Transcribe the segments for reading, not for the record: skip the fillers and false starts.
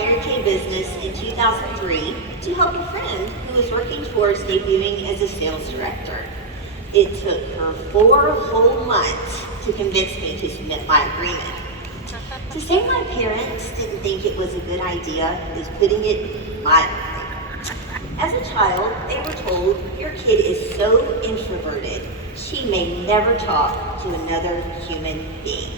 Mary Kay business in 2003 to help a friend who was working towards debuting as a sales director. It took her 4 whole months to convince me to submit my agreement. To say my parents didn't think it was a good idea is putting it mildly. As a child, they were told, your kid is so introverted, she may never talk to another human being.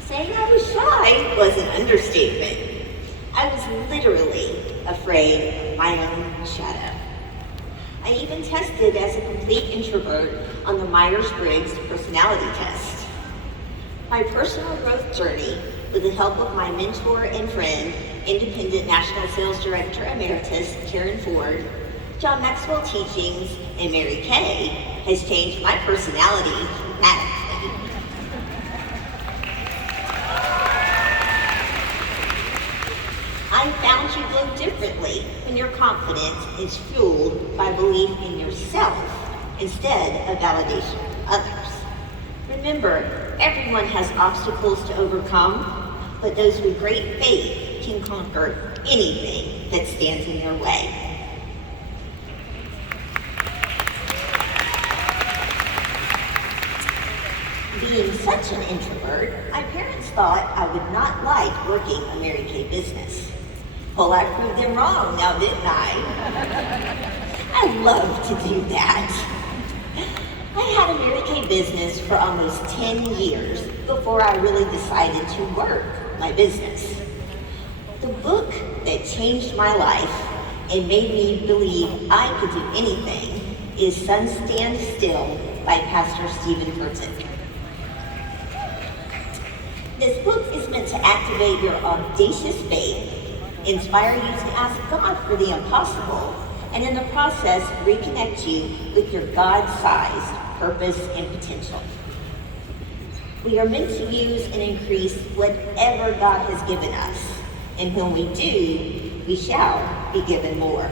Saying I was shy was an understatement. I was literally afraid of my own shadow. I even tested as a complete introvert on the Myers-Briggs personality test. My personal growth journey, with the help of my mentor and friend, Independent National Sales Director Emeritus Karen Ford, John Maxwell teachings, and Mary Kay, has changed my personality dramatically. I found you glow differently when your confidence is fueled by belief in yourself instead of validation from others. Remember, everyone has obstacles to overcome, but those with great faith can conquer anything that stands in their way. Being such an introvert, my parents thought I would not like working a Mary Kay business. Well, I proved them wrong now, didn't I? I love to do that. I had a Mary Kay business for almost 10 years before I really decided to work my business. The book that changed my life and made me believe I could do anything is Sun Stand Still by Pastor Stephen Furtick. This book is meant to activate your audacious faith, inspire you to ask God for the impossible, and in the process, reconnect you with your God-sized purpose and potential. We are meant to use and increase whatever God has given us, and when we do, we shall be given more.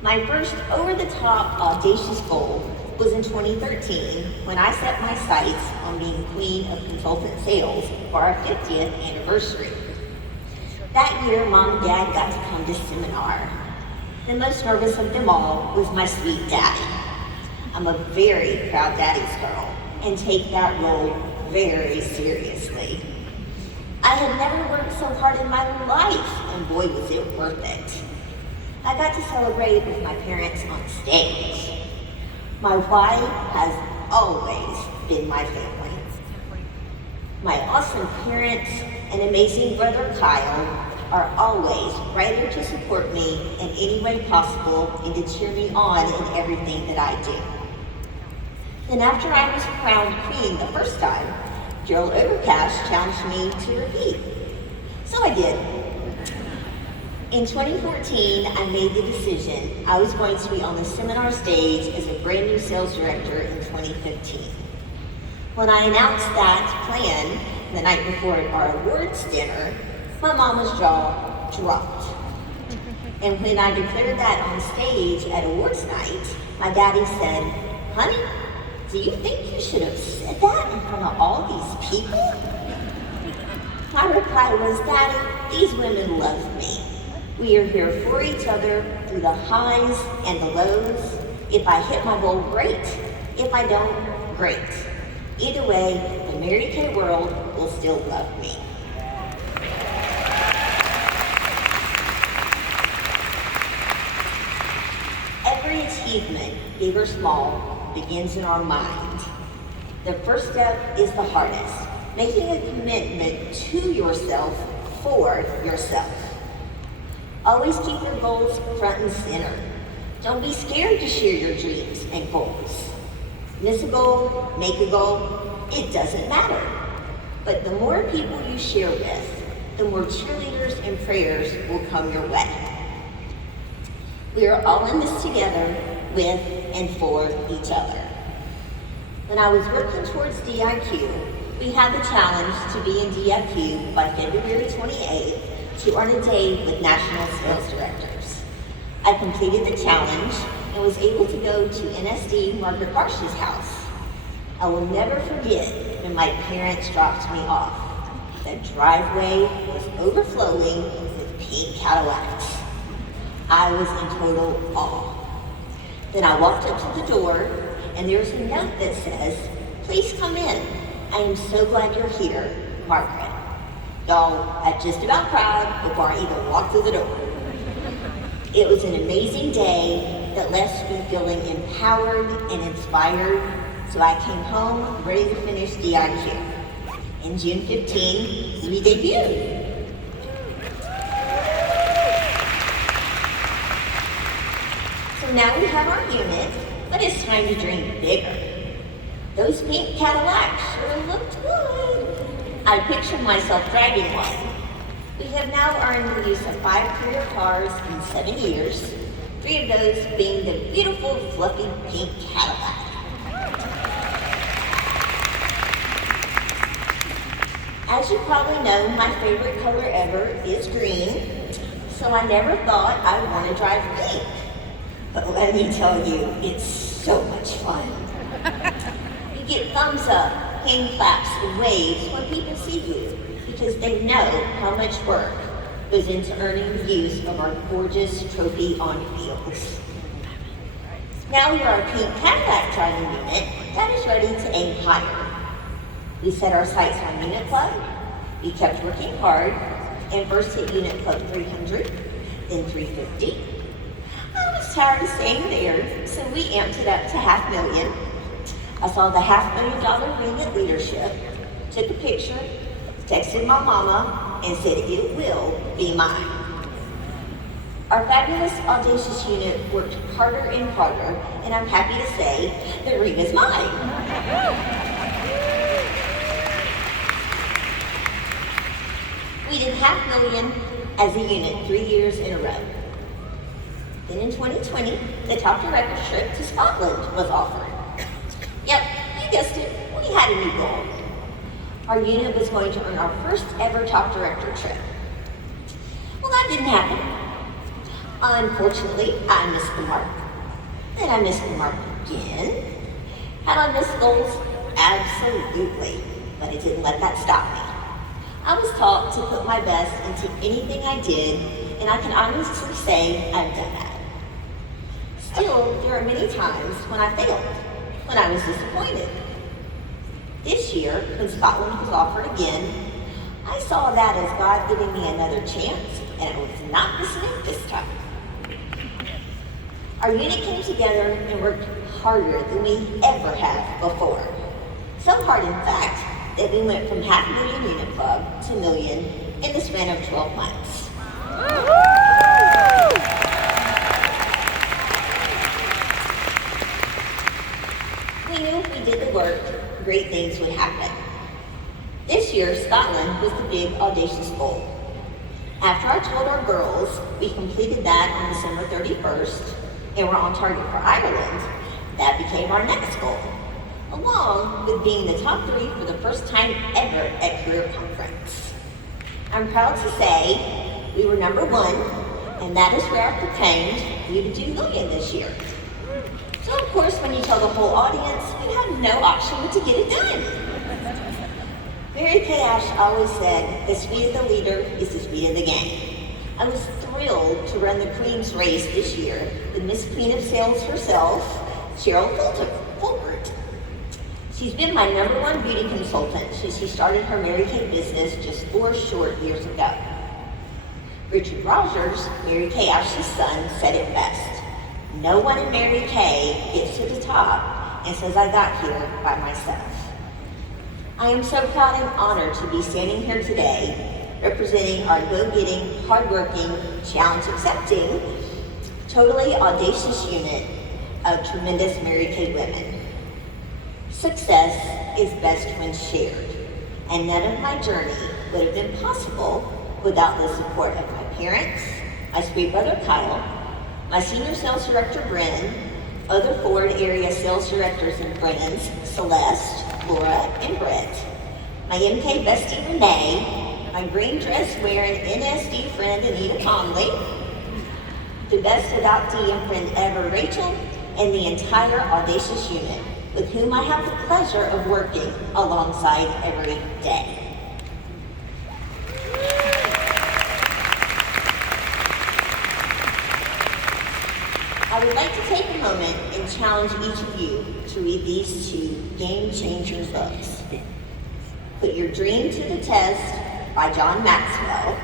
My first over-the-top audacious goal was in 2013 when I set my sights on being Queen of Consultant Sales for our 50th anniversary. That year, Mom and Dad got to come to seminar. The most nervous of them all was my sweet daddy. I'm a very proud daddy's girl and take that role very seriously. I had never worked so hard in my life, and boy was it worth it. I got to celebrate with my parents on stage. My why has always been my family. My awesome parents and amazing brother Kyle are always right there to support me in any way possible and to cheer me on in everything that I do. Then after I was crowned queen the first time, Gerald Overcash challenged me to repeat. So I did. In 2014, I made the decision I was going to be on the seminar stage as a brand new sales director in 2015. When I announced that plan the night before our awards dinner, my mama's jaw dropped. And when I declared that on stage at awards night, my daddy said, "Honey, do you think you should have said that in front of all these people?" My reply was, "Daddy, these women love me. We are here for each other through the highs and the lows. If I hit my goal, great. If I don't, great. Either way, the Mary Kay world will still love me." Every achievement, big or small, begins in our mind. The first step is the hardest, making a commitment to yourself for yourself. Always keep your goals front and center. Don't be scared to share your dreams and goals. Miss a goal, make a goal, it doesn't matter. But the more people you share with, the more cheerleaders and prayers will come your way. We are all in this together with and for each other. When I was working towards DIQ, we had the challenge to be in DIQ by February 28th to earn a day with national sales directors. I completed the challenge and was able to go to NSD Margaret Barsh's house. I will never forget when my parents dropped me off. The driveway was overflowing with pink Cadillacs. I was in total awe. Then I walked up to the door, and there's a note that says, "Please come in. I am so glad you're here, Margaret." Y'all, I just about cried before I even walked through the door. It was an amazing day that left me feeling empowered and inspired, so I came home ready to finish DIQ. In June 15, we debuted. So now we have our unit, but it's time to dream bigger. Those pink Cadillacs sure looked good. I pictured myself driving one. We have now earned the use of 5 career cars in 7 years, 3 of those being the beautiful, fluffy pink Cadillac. As you probably know, my favorite color ever is green, so I never thought I'd want to drive pink. But let me tell you, it's so much fun. You get thumbs up, hand claps, and waves when people see you, because they know how much work goes into earning the use of our gorgeous trophy on wheels. Now we are a pink Cadillac driving unit that is ready to aim higher. We set our sights on Unit Club, we kept working hard, and first hit Unit Club 300, then 350. I was tired of staying there, so we amped it up to $500,000. I saw the $500,000 ring at leadership, took a picture, texted my mama, and said it will be mine. Our fabulous audacious unit worked harder and harder, and I'm happy to say the ring is mine. We did $500,000 as a unit 3 years in a row. Then in 2020, the top director trip to Scotland was offered. Yep, you guessed it, we had a new goal. Our unit was going to earn our first ever top director trip. Well, that didn't happen. Unfortunately, I missed the mark. Then I missed the mark again. Had I missed goals? Absolutely, but it didn't let that stop me. I was taught to put my best into anything I did, and I can honestly say I've done that. Still, there are many times when I failed, when I was disappointed. This year, when Scotland was offered again, I saw that as God giving me another chance, and I was not missing it this time. Our unit came together and worked harder than we ever have before. So hard, in fact, that we went from $500,000 Unit Club to $1 million in the span of 12 months. We knew if we did the work, great things would happen. This year, Scotland was the big, audacious goal. After I told our girls we completed that on December 31st, and we're on target for Ireland, that became our next goal, along with being the top 3 for the first time ever at Career Conference. I'm proud to say we were number 1, and that is where I proclaimed we would do $1 million this year. So of course, when you tell the whole audience, we have no option but to get it done. Mary Kay Ash always said, the speed of the leader is the speed of the game. I was thrilled to run the Queen's race this year with Miss Queen of Sales herself, Cheryl Fulbert. She's been my number 1 beauty consultant since she started her Mary Kay business just 4 short years ago. Richard Rogers, Mary Kay Ash's son, said it best. No one in Mary Kay gets to the top and says I got here by myself. I am so proud and honored to be standing here today representing our go-getting, hard-working, challenge-accepting, totally audacious unit of tremendous Mary Kay women. Success is best when shared, and none of my journey would have been possible without the support of my parents, my sweet brother Kyle, my senior sales director Brennan, other Ford area sales directors in Brennan's, Celeste, Laura, and Brett, my MK bestie Renee, my green dress wearing NSD friend Anita Conley, the best adoptee and friend ever Rachel, and the entire audacious unit with whom I have the pleasure of working alongside every day. I would like to take a moment and challenge each of you to read these two Game Changer books. Put Your Dream to the Test by John Maxwell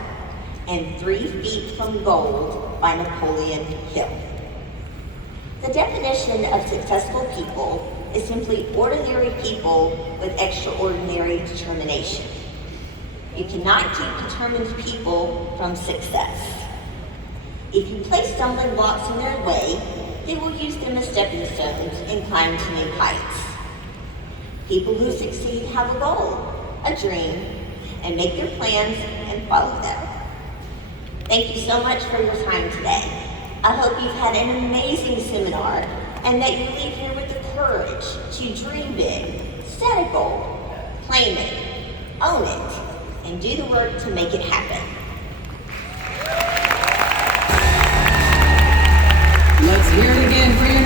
and 3 Feet from Gold by Napoleon Hill. The definition of successful people is simply ordinary people with extraordinary determination. You cannot keep determined people from success. If you place stumbling blocks in their way, they will use them as stepping stones and climb to new heights. People who succeed have a goal, a dream, and make their plans and follow them. Thank you so much for your time today. I hope you've had an amazing seminar and that you leave here with the courage to dream big, set a goal, claim it, own it, and do the work to make it happen. Let's hear it again, Freeman.